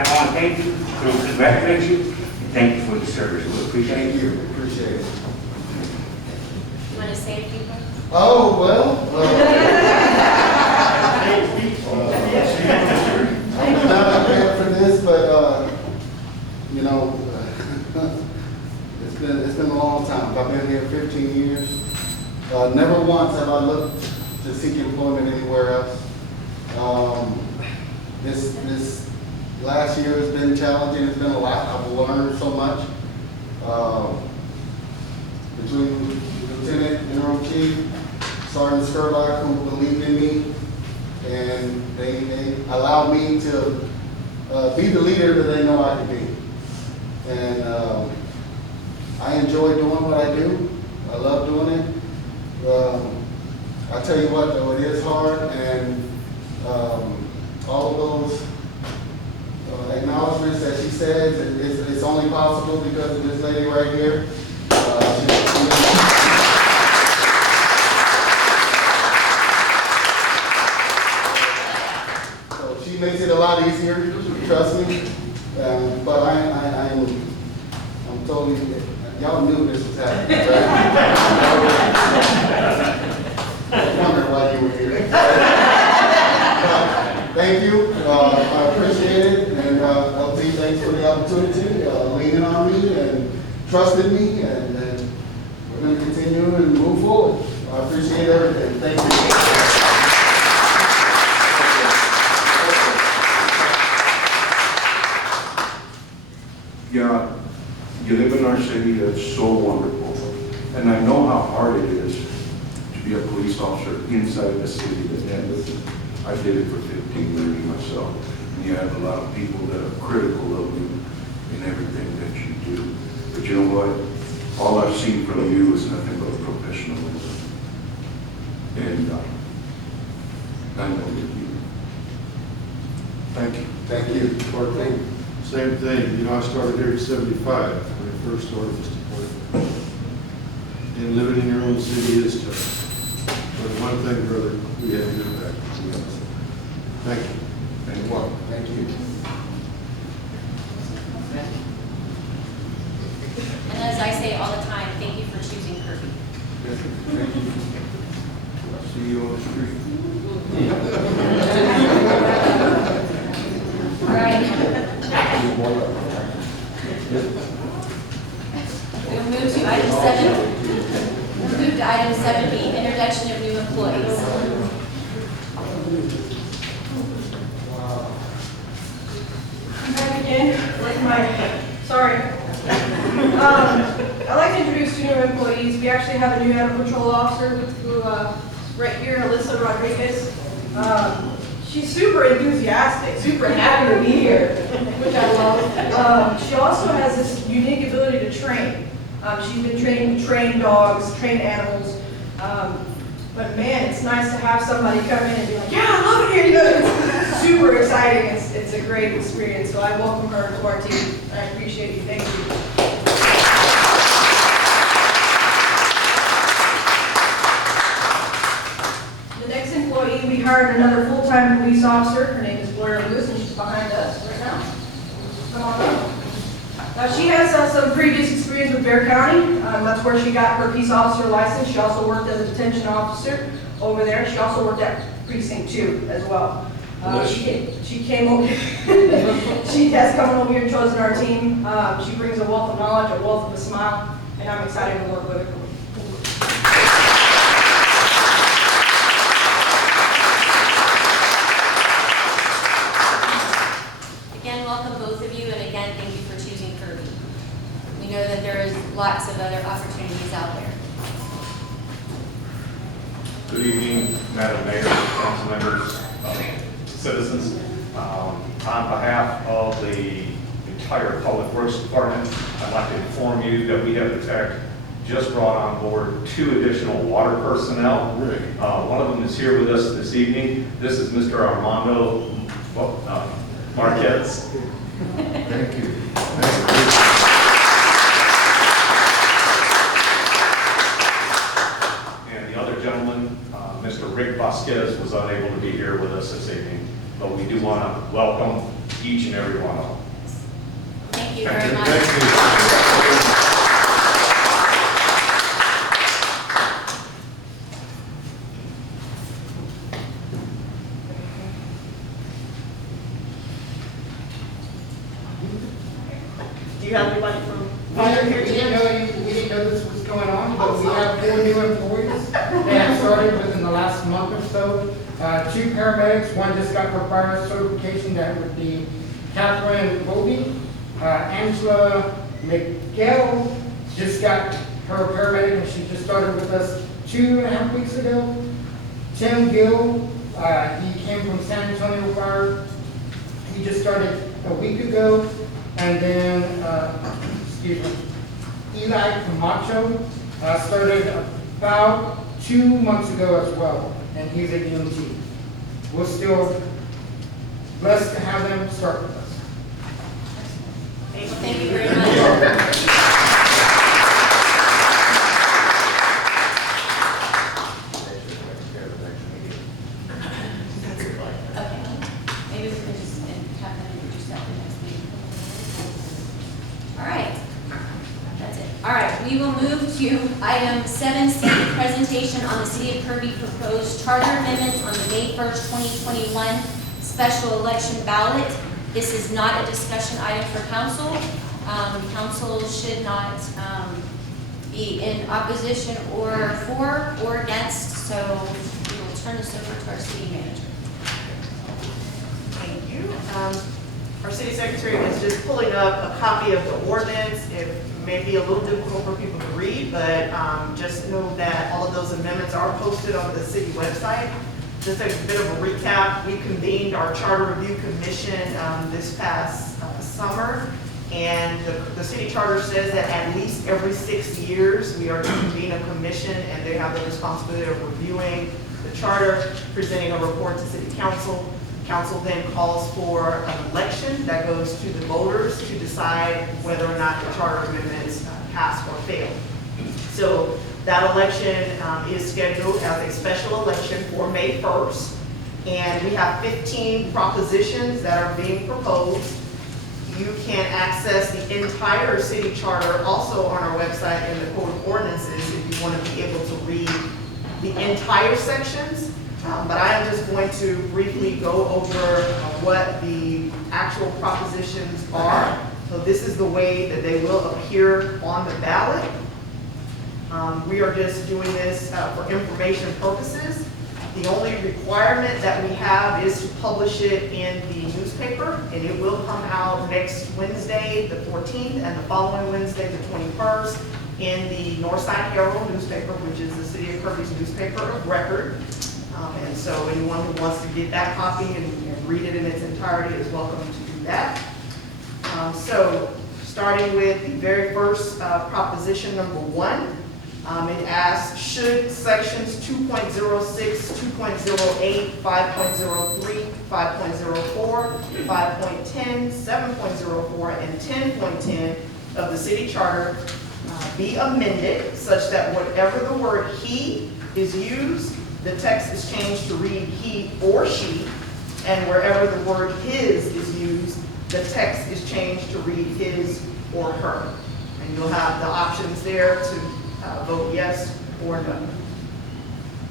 I want to thank you, to congratulate you, and thank you for your service. We appreciate Thank you. you. Appreciate it. You want to say a few words? Oh, well. I'm not prepared for this, but, you know, it's been a long time. I've been here 15 years. Never once have I looked to seek employment anywhere else. This last year has been challenging. It's been a lot. I've learned so much. Between Lieutenant General Chief, Sergeant Skurlock, who believed in me, and they allowed me to be the leader that they know I can be. And I enjoy doing what I do. I love doing it. I tell you what, though, it is hard, and all of those acknowledgments that she says, it's only possible because of this lady right here. So she makes it a lot easier, trust me. But I'm totally, y'all knew this was happening, right? I wondered why you were here. Thank you, I appreciate it, and LT, thanks for the opportunity, leaning on me and trusting me, and we're going to continue and move forward. I appreciate everything. Thank you. Yeah, you live in our city, that's so wonderful. And I know how hard it is to be a police officer inside the city. And I did it for 15 years myself. And you have a lot of people that are critical of you in everything that you do. But you know what? All I've seen from you is nothing but professionalism. And I know that you. Thank you. Thank you. Court, thank you. Same thing, you know, I started here at 75 when I first started this department. And living in your own city is tough. But one thing, brother, we have to get back. Thank you. Thank you. Thank you. And as I say all the time, thank you for choosing Kirby. Thank you. I'll see you on the street. All right. We'll move to item 7. We'll move to item 7B, introduction of new employees. I'm back again with my, sorry. I'd like to introduce 2 new employees. We actually have a new animal control officer who, right here, Alyssa Rodriguez. She's super enthusiastic, super happy to be here, which I love. She also has this unique ability to train. She's been trained to train dogs, train animals. But man, it's nice to have somebody come in and be like, yeah, I love it here. You know, it's super exciting. It's a great experience. So I welcome her to our team. I appreciate you. Thank you. We hired another full-time police officer. Her name is Blair Lewis, and she's behind us right now. Come on up. Now, she has some previous experience with Bear County. That's where she got her peace officer license. She also worked as a detention officer over there. She also worked at Precinct 2 as well. She came over. She has come over here and chosen our team. She brings a wealth of knowledge, a wealth of a smile, and I'm excited to work with her. Know that there is lots of other opportunities out there. Good evening, Madam Mayor, council members, citizens. On behalf of the entire Public Works Department, I'd like to inform you that we have, in fact, just brought on board 2 additional water personnel. One of them is here with us this evening. This is Mr. Armando Marquez. Thank you. Mr. Rick Vasquez was unable to be here with us this evening, but we do want to welcome each and every one of them. Thank you very much. Thank you. Do you have anybody from We fire here didn't today? know, we didn't know this was going on, but we have 4 new employees that have started within the last month or so. 2 paramedics, one just got her fire certification, that would be Catherine Bobby. Angela McGill just got her paramedic, and she just started with us 2.5 weeks ago. Tim Gill, he came from San Antonio Fire. He just started a week ago. And then, excuse me, Eli Camacho started about 2 months ago as well, and he's at EMT. We're still blessed to have them start with us. Thank you very much. Okay, maybe we can just have them introduce at the next meeting. All right, that's it. All right, we will move to item 7C, presentation on the City of Kirby proposed charter amendments on the May 1st, 2021 special election ballot. This is not a discussion item for council. Council should not be in opposition or for or against, so we will turn this over to our city manager. Thank you. Our city secretary is just pulling up a copy of the ordinance. It may be a little difficult for people to read, but just know that all of those amendments are posted on the city website. Just a bit of a recap, we convened our Charter Review Commission this past summer, and the city charter says that at least every 6 years, we are to convene a commission, and they have the responsibility of reviewing the charter, presenting a report to city council. Council then calls for an election that goes to the voters to decide whether or not the charter amendments pass or fail. So that election is scheduled as a special election for May 1st, and we have 15 propositions that are being proposed. You can access the entire city charter also on our website in the Code of Ordinances if you want to be able to read the entire sections. But I am just going to briefly go over what the actual propositions are. So this is the way that they will appear on the ballot. We are just doing this for information purposes. The only requirement that we have is to publish it in the newspaper, and it will come out next Wednesday, the 14th, and the following Wednesday, the 21st, in the Northside Herald newspaper, which is the City of Kirby's newspaper of record. And so anyone who wants to get that copy and read it in its entirety is welcome to do that. So starting with the very first proposition number 1, it asks, should sections 2.06, 2.08, 5.03, 5.04, 5.10, 7.04, and 10.10 of the city charter be amended such that whatever the word he is used, the text is changed to read he or she, and wherever the word his is used, the text is changed to read his or her. And you'll have the options there to vote yes or no.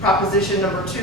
Proposition number 2,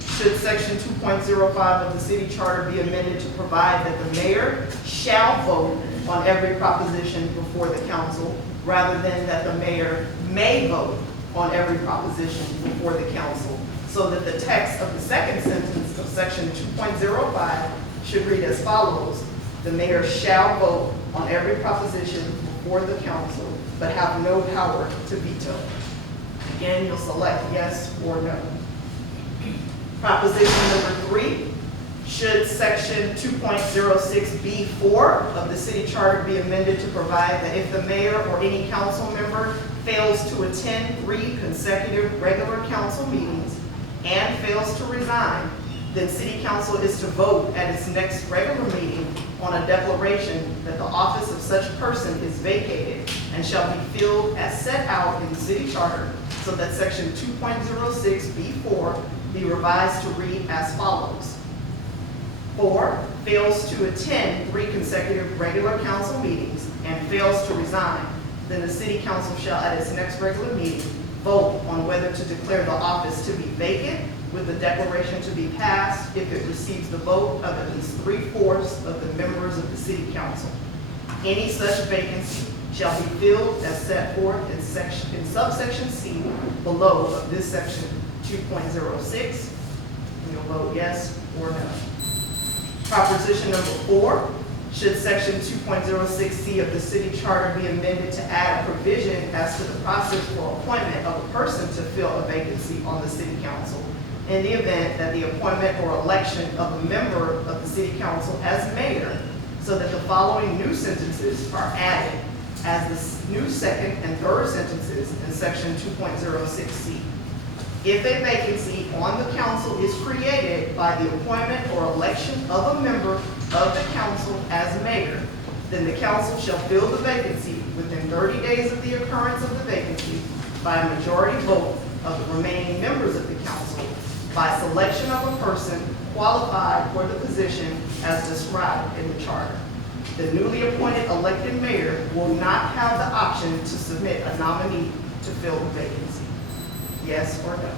should section 2.05 of the city charter be amended to provide that the mayor shall vote on every proposition before the council, rather than that the mayor may vote on every proposition before the council, so that the text of the second sentence of section 2.05 should read as follows: the mayor shall vote on every proposition before the council, but have no power to veto. Again, you'll select yes or no. Proposition number 3, should section 2.06B4 of the city charter be amended to provide that if the mayor or any council member fails to attend 3 consecutive regular council meetings and fails to resign, then city council is to vote at its next regular meeting on a declaration that the office of such person is vacated and shall be filled as set out in the city charter, so that section 2.06B4 be revised to read as follows: 4, fails to attend 3 consecutive regular council meetings and fails to resign, then the city council shall at its next regular meeting vote on whether to declare the office to be vacant, with the declaration to be passed if it receives the vote of at least 3/4 of the members of the city council. Any such vacancy shall be filled as set forth in subsection C below of this section 2.06. And you'll vote yes or no. Proposition number 4, should section 2.06C of the city charter be amended to add a provision as to the process for appointment of a person to fill a vacancy on the city council, in the event that the appointment or election of a member of the city council as mayor, so that the following new sentences are added as the new second and third sentences in section 2.06C. If a vacancy on the council is created by the appointment or election of a member of the council as mayor, then the council shall fill the vacancy within 30 days of the occurrence of the vacancy by a majority vote of the remaining members of the council by selection of a person qualified for the position as described in the charter. The newly appointed elected mayor will not have the option to submit a nominee to fill the vacancy. Yes or no?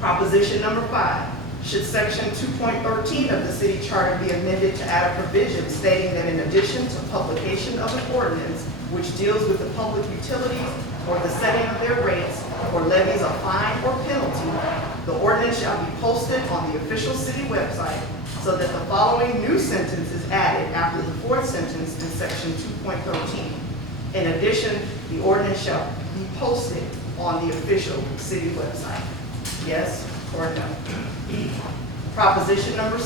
Proposition number 5, should section 2.13 of the city charter be amended to add a provision stating that in addition to publication of an ordinance which deals with the public utilities or the setting of their rates or levies a fine or penalty, the ordinance shall be posted on the official city website, so that the following new sentence is added after the 4th sentence in section 2.13. In addition, the ordinance shall be posted on the official city website. Yes or no? Proposition number